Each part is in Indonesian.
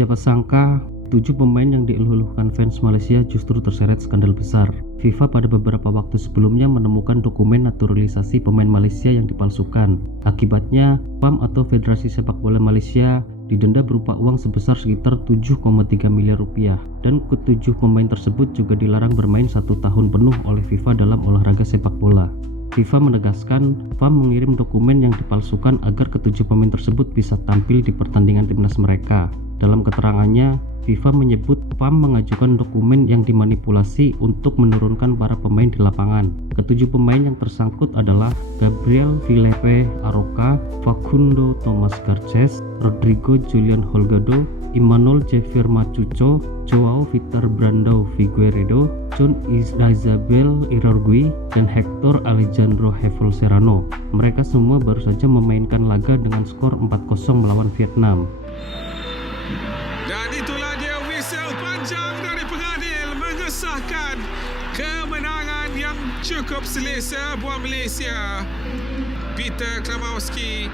Siapa sangka 7 pemain yang dieluh-eluhkan fans Malaysia justru terseret skandal besar. FIFA pada beberapa waktu sebelumnya menemukan dokumen naturalisasi pemain Malaysia yang dipalsukan. Akibatnya, PAM atau Federasi Sepak Bola Malaysia didenda berupa uang sebesar sekitar 7,3 miliar rupiah. Dan ketujuh pemain tersebut juga dilarang bermain 1 tahun penuh oleh FIFA dalam olahraga sepak bola. FIFA menegaskan PAM mengirim dokumen yang dipalsukan agar ketujuh pemain tersebut bisa tampil di pertandingan timnas mereka. Dalam keterangannya, FIFA menyebut PAM mengajukan dokumen yang dimanipulasi untuk menurunkan para pemain di lapangan. Ketujuh pemain yang tersangkut adalah Gabriel Filipe Aroca, Facundo Thomas Garces, Rodrigo Julian Holgado, Emmanuel Javier Machucho, Joao Vitor Brandao Figueiredo, John Isabel Irargui, dan Hector Alejandro Hevel Serrano. Mereka semua baru saja memainkan laga dengan skor 4-0 melawan Vietnam. Dan itulah dia whistle panjang dari pengadil mengesahkan kemenangan yang cukup selesa buat Malaysia. Peter Kramowski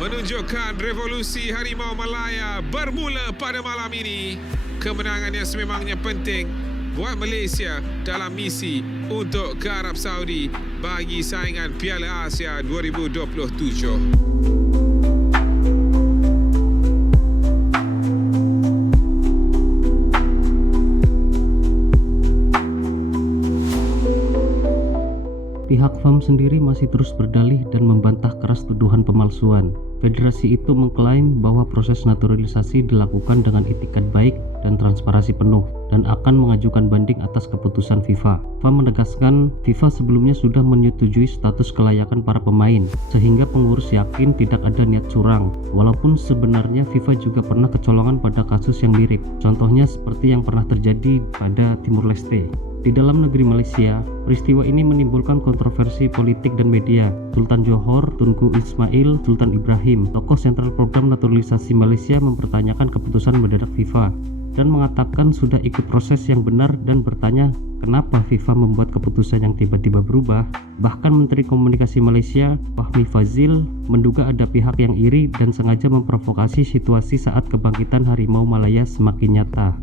menunjukkan revolusi Harimau Malaya bermula pada malam ini. Kemenangan yang sememangnya penting buat Malaysia dalam misi untuk ke Arab Saudi bagi saingan Piala Asia 2027. Pihak FAM sendiri masih terus berdalih dan membantah keras tuduhan pemalsuan. Federasi itu mengklaim bahwa proses naturalisasi dilakukan dengan itikat baik dan transparansi penuh dan akan mengajukan banding atas keputusan FIFA. FAM menegaskan FIFA sebelumnya sudah menyetujui status kelayakan para pemain, sehingga pengurus yakin tidak ada niat curang. Walaupun sebenarnya FIFA juga pernah kecolongan pada kasus yang mirip, contohnya seperti yang pernah terjadi pada Timur Leste. Di dalam negeri Malaysia, peristiwa ini menimbulkan kontroversi politik dan media. Sultan Johor, Tunku Ismail, Sultan Ibrahim, tokoh sentral program naturalisasi Malaysia mempertanyakan keputusan mendadak FIFA dan mengatakan sudah ikut proses yang benar dan bertanya kenapa FIFA membuat keputusan yang tiba-tiba berubah. Bahkan Menteri Komunikasi Malaysia, Fahmi Fadzil, menduga ada pihak yang iri dan sengaja memprovokasi situasi saat kebangkitan Harimau Malaya semakin nyata.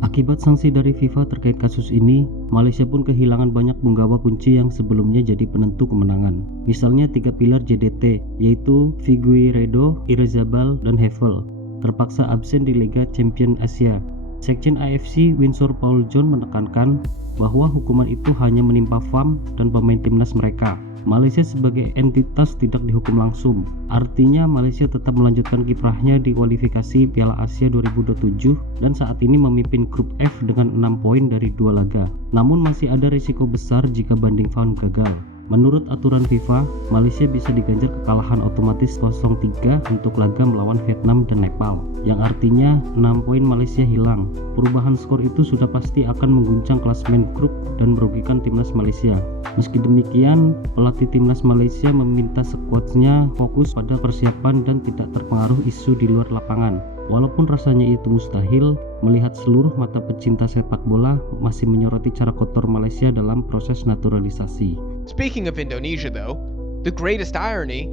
Akibat sanksi dari FIFA terkait kasus ini, Malaysia pun kehilangan banyak punggawa kunci yang sebelumnya jadi penentu kemenangan. Misalnya 3 pilar JDT, yaitu Figueiredo, Irazabal, dan Hevel, terpaksa absen di Liga Champion Asia. Sekjen AFC Winsor Paul John menekankan bahwa hukuman itu hanya menimpa FAM dan pemain timnas mereka. Malaysia sebagai entitas tidak dihukum langsung. Artinya Malaysia tetap melanjutkan kiprahnya di kualifikasi Piala Asia 2027 dan saat ini memimpin grup F dengan 6 poin dari 2 laga. Namun masih ada risiko besar jika banding FAM gagal. Menurut aturan FIFA, Malaysia bisa diganjar kekalahan otomatis 0-3 untuk laga melawan Vietnam dan Nepal, yang artinya 6 poin Malaysia hilang. Perubahan skor itu sudah pasti akan mengguncang klasemen grup dan merugikan timnas Malaysia. Meski demikian, pelatih timnas Malaysia meminta skuadnya fokus pada persiapan dan tidak terpengaruh isu di luar lapangan. Walaupun rasanya itu mustahil, melihat seluruh mata pecinta sepak bola masih menyoroti cara kotor Malaysia dalam proses naturalisasi. Speaking of Indonesia though, the greatest irony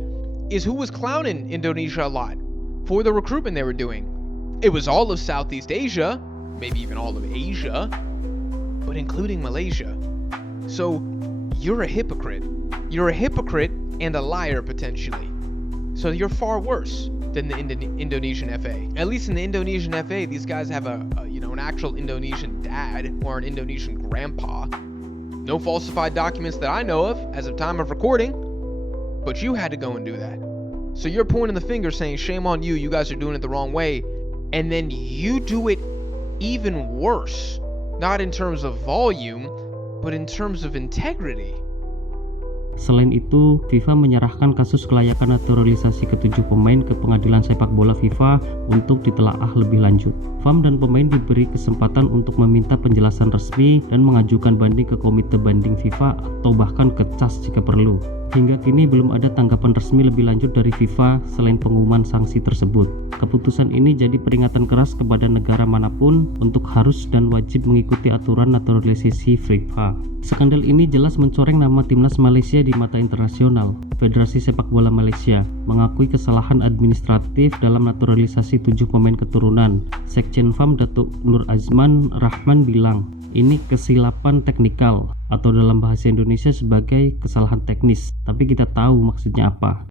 is who was clowning Indonesia a lot for the recruitment they were doing. It was all of Southeast Asia, maybe even all of Asia, but including Malaysia. So, you're a hypocrite. You're a hypocrite and a liar potentially. So you're far worse than the Indonesian FA. At least in the Indonesian FA, these guys have an actual Indonesian dad or an Indonesian grandpa. No falsified documents that I know of as of time of recording, but you had to go and do that. So you're pointing the finger saying, shame on you, you guys are doing it the wrong way, and then you do it even worse, not in terms of volume, but in terms of integrity. Selain itu, FIFA menyerahkan kasus kelayakan naturalisasi ketujuh pemain ke pengadilan sepak bola FIFA untuk ditelaah lebih lanjut. FAM dan pemain diberi kesempatan untuk meminta penjelasan resmi dan mengajukan banding ke komite banding FIFA atau bahkan ke CAS jika perlu. Hingga kini belum ada tanggapan resmi lebih lanjut dari FIFA selain pengumuman sanksi tersebut. Keputusan ini jadi peringatan keras kepada negara manapun untuk harus dan wajib mengikuti aturan naturalisasi FIFA. Skandal ini jelas mencoreng nama timnas Malaysia di mata internasional. Federasi Sepak Bola Malaysia mengakui kesalahan administratif dalam naturalisasi 7 pemain keturunan. Sekjen FAM Datuk Nur Azman Rahman bilang, ini kesilapan teknikal atau dalam bahasa Indonesia sebagai kesalahan teknis, tapi kita tahu maksudnya apa.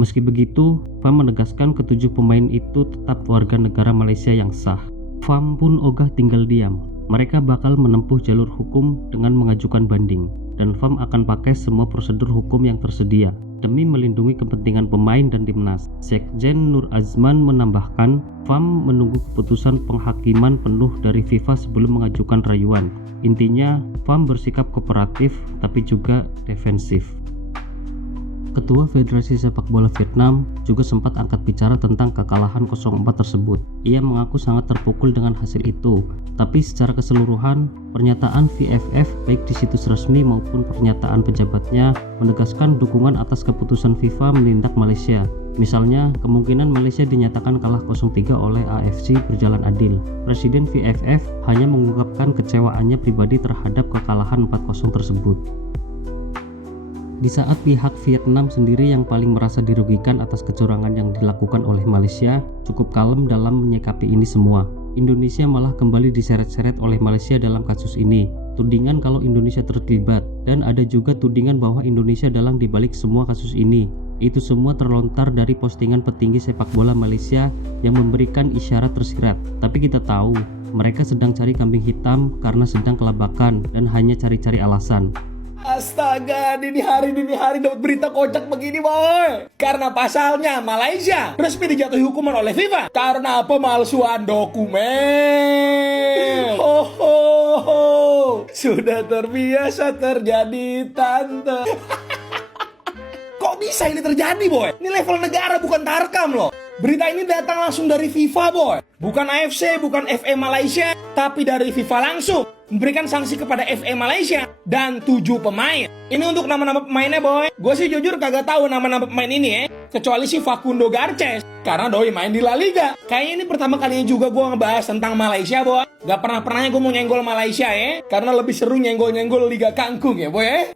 Meski begitu, FAM menegaskan ketujuh pemain itu tetap warga negara Malaysia yang sah. FAM pun ogah tinggal diam. Mereka bakal menempuh jalur hukum dengan mengajukan banding, dan FAM akan pakai semua prosedur hukum yang tersedia demi melindungi kepentingan pemain dan timnas. Sekjen Nur Azman menambahkan, FAM menunggu keputusan penghakiman penuh dari FIFA sebelum mengajukan rayuan. Intinya, FAM bersikap kooperatif tapi juga defensif. Ketua Federasi Sepak Bola Vietnam juga sempat angkat bicara tentang kekalahan 0-4 tersebut. Ia mengaku sangat terpukul dengan hasil itu, tapi secara keseluruhan, pernyataan VFF baik di situs resmi maupun pernyataan pejabatnya menegaskan dukungan atas keputusan FIFA menindak Malaysia. Misalnya, kemungkinan Malaysia dinyatakan kalah 0-3 oleh AFC berjalan adil. Presiden VFF hanya mengungkapkan kecewaannya pribadi terhadap kekalahan 4-0 tersebut. Di saat pihak Vietnam sendiri yang paling merasa dirugikan atas kecurangan yang dilakukan oleh Malaysia cukup kalem dalam menyikapi ini semua. Indonesia malah kembali diseret-seret oleh Malaysia dalam kasus ini. Tudingan kalau Indonesia terlibat, dan ada juga tudingan bahwa Indonesia dalang dibalik semua kasus ini. Itu semua terlontar dari postingan petinggi sepak bola Malaysia yang memberikan isyarat tersirat. Tapi kita tahu, mereka sedang cari kambing hitam karena sedang kelabakan dan hanya cari-cari alasan. Astaga, dini hari dapat berita kocak begini boy. Karena pasalnya Malaysia resmi dijatuhi hukuman oleh FIFA karena pemalsuan dokumen. Sudah terbiasa terjadi tante. Kok bisa ini terjadi boy? Ini level negara bukan tarkam loh. Berita ini datang langsung dari FIFA boy. Bukan AFC, bukan FA Malaysia, tapi dari FIFA langsung memberikan sanksi kepada FA Malaysia dan 7 pemain. Ini untuk nama-nama pemainnya boy. Gue sih jujur kagak tahu nama-nama pemain ini kecuali si Facundo Garces karena doi main di La Liga. Kayaknya ini pertama kalinya juga gue ngebahas tentang Malaysia boy. Gak pernah-pernahnya gue mau nyenggol Malaysia karena lebih seru nyenggol-nyenggol Liga Kangkung ya boy.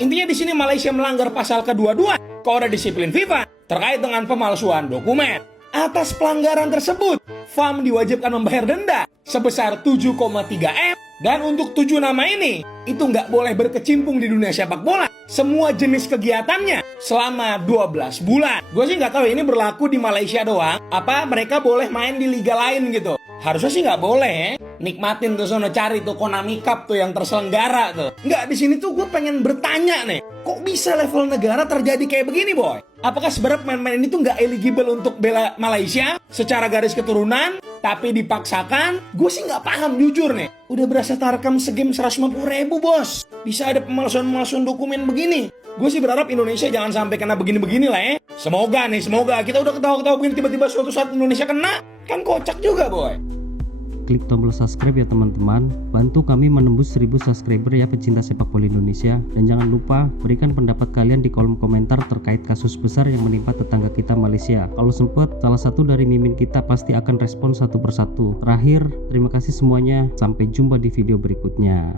Intinya di sini Malaysia melanggar pasal kedua-dua Kode Disiplin FIFA terkait dengan pemalsuan dokumen. Atas pelanggaran tersebut, FAM diwajibkan membayar denda sebesar 7,3 M. Dan untuk 7 nama ini, itu nggak boleh berkecimpung di dunia sepak bola. Semua jenis kegiatannya selama 12 bulan. Gue sih nggak tahu ini berlaku di Malaysia doang. Apa mereka boleh main di liga lain gitu? Harusnya sih nggak boleh Nikmatin tuh sono cari tuh Konami Cup tuh yang terselenggara tuh. Nggak, di sini tuh gue pengen bertanya nih. Kok bisa level negara terjadi kayak begini boy? Apakah sebenarnya pemain-pemain ini tuh nggak eligible untuk bela Malaysia secara garis keturunan, tapi dipaksakan? Gue sih nggak paham jujur nih. Udah berasa tarkam segame 150.000 bos. Bisa ada pemalsuan dokumen begini. Gue sih berharap Indonesia jangan sampai kena begini-begini lah Semoga kita udah ketawa-ketawa begini tiba-tiba suatu saat Indonesia kena. Kan kocak juga boy. Klik tombol subscribe ya teman-teman. Bantu kami menembus 1000 subscriber ya pecinta sepak bola Indonesia. Dan jangan lupa berikan pendapat kalian di kolom komentar terkait kasus besar yang menimpa tetangga kita Malaysia. Kalau sempet, salah satu dari mimin kita pasti akan respon satu persatu. Terakhir, terima kasih semuanya. Sampai jumpa di video berikutnya.